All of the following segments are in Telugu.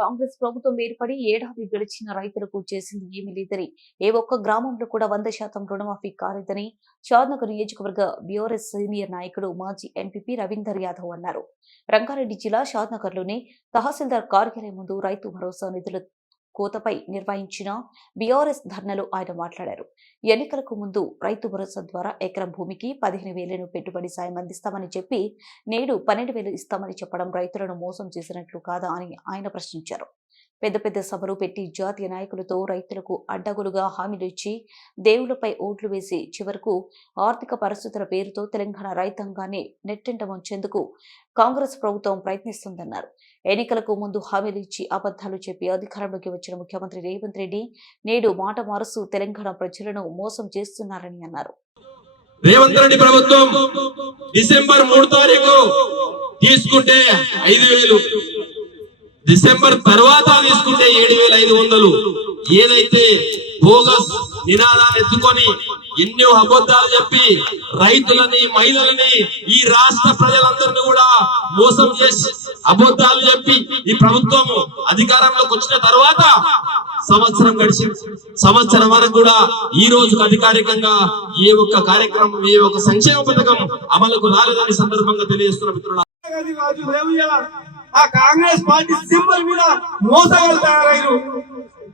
కాంగ్రెస్ ప్రభుత్వం ఏర్పడి ఏడాది గడిచిన రైతులకు చేసింది ఏమీ లేదని ఏ ఒక్క గ్రామంలో కూడా వంద శాతం రుణమాఫీ కాలేదని షాద్నగర్ నియోజకవర్గ బీఆర్ఎస్ సీనియర్ నాయకుడు మాజీ ఎంపీపీ రవీందర్ యాదవ్ అన్నారు. రంగారెడ్డి జిల్లా షాద్నగర్లోని తహసీల్దార్ కార్యాలయం ముందు రైతు భరోసా నిధుల కోతపై నిర్వహించిన బీఆర్ఎస్ ధర్నలో ఆయన మాట్లాడారు. ఎన్నికలకు ముందు రైతు భరోసా ద్వారా ఎకరం భూమికి పదిహేను వేలను పెట్టుబడి సాయం అందిస్తామని చెప్పి నేడు పన్నెండు వేలు ఇస్తామని చెప్పడం రైతులను మోసం చేసినట్లు కాదా అని ఆయన ప్రశ్నించారు. పెద్ద పెద్ద సభలు పెట్టి జాతీయ నాయకులతో రైతులకు అడ్డగులుగా హామీలు ఇచ్చి దేవులపై ఓట్లు వేసి చివరకు ఆర్థిక పరిస్థితుల పేరుతో తెలంగాణ రైతాంగాన్ని నెట్టింట ముంచేందుకు కాంగ్రెస్ ప్రభుత్వం ప్రయత్నిస్తుందన్నారు. ఎన్నికలకు ముందు హామీలు ఇచ్చి అబద్ధాలు చెప్పి అధికారంలోకి వచ్చిన ముఖ్యమంత్రి రేవంత్ రెడ్డి నేడు మాట మారుస్తూ తెలంగాణ ప్రజలను మోసం చేస్తున్నారని అన్నారు. రేవంత్ రెడ్డి ప్రభుత్వం డిసెంబర్ మూడు తారీఖు తీసుకుంటే ఐదు వేలు. డిసెంబర్ తర్వాత తీసుకుంటే ఏడు వేల ఐదు వందలు ఏదైతే బోగస్ నినాదాలు ఎత్తుకొని ఎన్నో అబద్ధాలు చెప్పి రైతులని మహిళలని ఈ రాష్ట్ర ప్రజలందరినీ కూడా మోసం చేసి అబద్ధాలు చెప్పి ఈ ప్రభుత్వం అధికారంలోకి వచ్చిన తర్వాత సంవత్సరం గడిచి సంవత్సరం వరకు కూడా ఈ రోజు అధికారికంగా ఏ ఒక్క కార్యక్రమం ఏ ఒక్క సంక్షేమ పథకం అమలుకు రాలేదని సందర్భంగా తెలియజేస్తున్న మిత్రులు ఆ కాంగ్రెస్ పార్టీ సింబల్ మీద మోసగాలు తయారయ్యారు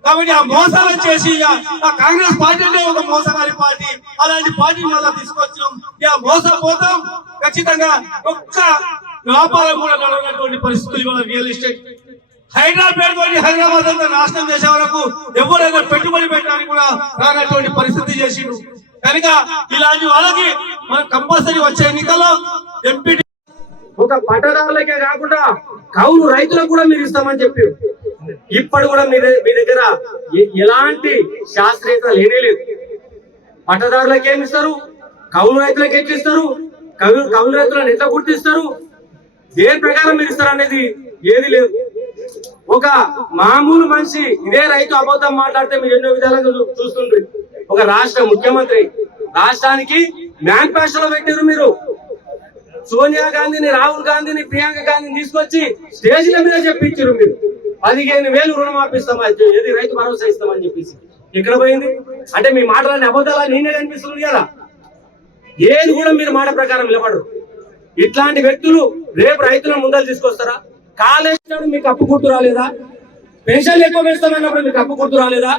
కాబట్టి ఆ మోసాలు చేసి ఇక ఆ కాంగ్రెస్ పార్టీ అంటే ఒక మోసగారి పార్టీ. అలాంటి పార్టీ మళ్ళా తీసుకొచ్చినాం. ఇక మోసపోతాం. ఖచ్చితంగా ఒక్క వ్యాపారం కూడా నడవనటువంటి పరిస్థితులు ఇవాళ రియల్ ఎస్టేట్. హైదరాబాద్ తోటి హైదరాబాద్ అంతా నాశనం చేసే వరకు ఎవరైనా పెట్టుబడి పెట్టడానికి కూడా రానటువంటి పరిస్థితి చేసిండు కనుక ఇలాంటి వాళ్ళకి మనం కంపల్సరీ వచ్చే ఎన్నికల్లో ఎంపీ ఒక పట్టదారులకే కాకుండా కౌలు రైతులకు కూడా మీరు ఇస్తామని చెప్పి. ఇప్పుడు కూడా మీ మీ దగ్గర ఎలాంటి శాస్త్రీయత లేనే లేదు. పట్టదారులకు ఏమి ఇస్తారు? కౌలు రైతులకు ఎట్లా ఇస్తారు? కౌలు కౌలు రైతులను ఎట్లా గుర్తిస్తారు? దేని ప్రకారం మీరు ఇస్తారు అనేది ఏది లేదు. ఒక మామూలు మనిషి ఇదే రైతు అబద్ధం మాట్లాడితే మీరు ఎన్నో విధాలుగా చూ- చూస్తుండ్రు. ఒక రాష్ట్ర ముఖ్యమంత్రి రాష్ట్రానికి మేనిఫెస్టోలో పెట్టారు మీరు. సోనియా గాంధీని రాహుల్ గాంధీని ప్రియాంక గాంధీని తీసుకొచ్చి స్టేజ్ల మీద చెప్పించారు మీరు. పదిహేను వేలు రుణమాఫీ ఇస్తామని ఏది రైతు భరోసా ఇస్తామని చెప్పేసి. ఎక్కడ పోయింది? అంటే మీ మాటలన్నీ అబద్ధాలని నేనే కనిపిస్తుంది కదా ఏది కూడా మీరు మాట ప్రకారం నిలబడరు. ఇట్లాంటి వ్యక్తులు రేపు రైతులను ముందలు తీసుకొస్తారా? కాలేజ్ మీకు అప్పు గుర్తు రాలేదా? పెన్షన్లు ఎక్కువ వేస్తామన్నప్పుడు మీకు అప్పు గుర్తు రాలేదా?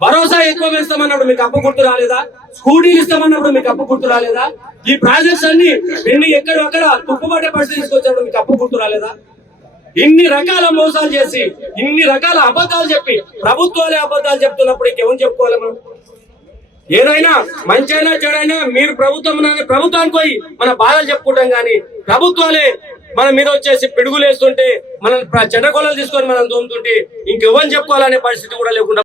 భరోసా ఎక్కువ వేస్తామన్నప్పుడు మీకు అప్పు గుర్తు రాలేదా? స్కూటీలు ఇస్తామన్నప్పుడు మీకు అప్పు గుర్తు రాలేదా? ఈ ప్రాజెక్ట్స్ అన్ని ఎన్ని ఎక్కడ అక్కడ తుప్పుబట్టే పరిస్థితి తీసుకొచ్చినప్పుడు మీకు అప్పు గుర్తు రాలేదా? ఇన్ని రకాల మోసాలు చేసి ఇన్ని రకాల అబద్ధాలు చెప్పి ప్రభుత్వాలే అబద్ధాలు చెప్తున్నప్పుడు ఇంకేమని చెప్పుకోవాలి మనం? ఏదైనా మంచైనా చెడైనా మీరు ప్రభుత్వం ప్రభుత్వానికి పోయి మన బాధలు చెప్పుకుంటాం కానీ ప్రభుత్వాలే మన మీద వచ్చేసి పిడుగులేస్తుంటే మనం మన చెడ్డ కొలలు తీసుకొని మనం తోముతుంటే ఇంకెవరు చెప్పుకోవాలనే పరిస్థితి కూడా లేకుండా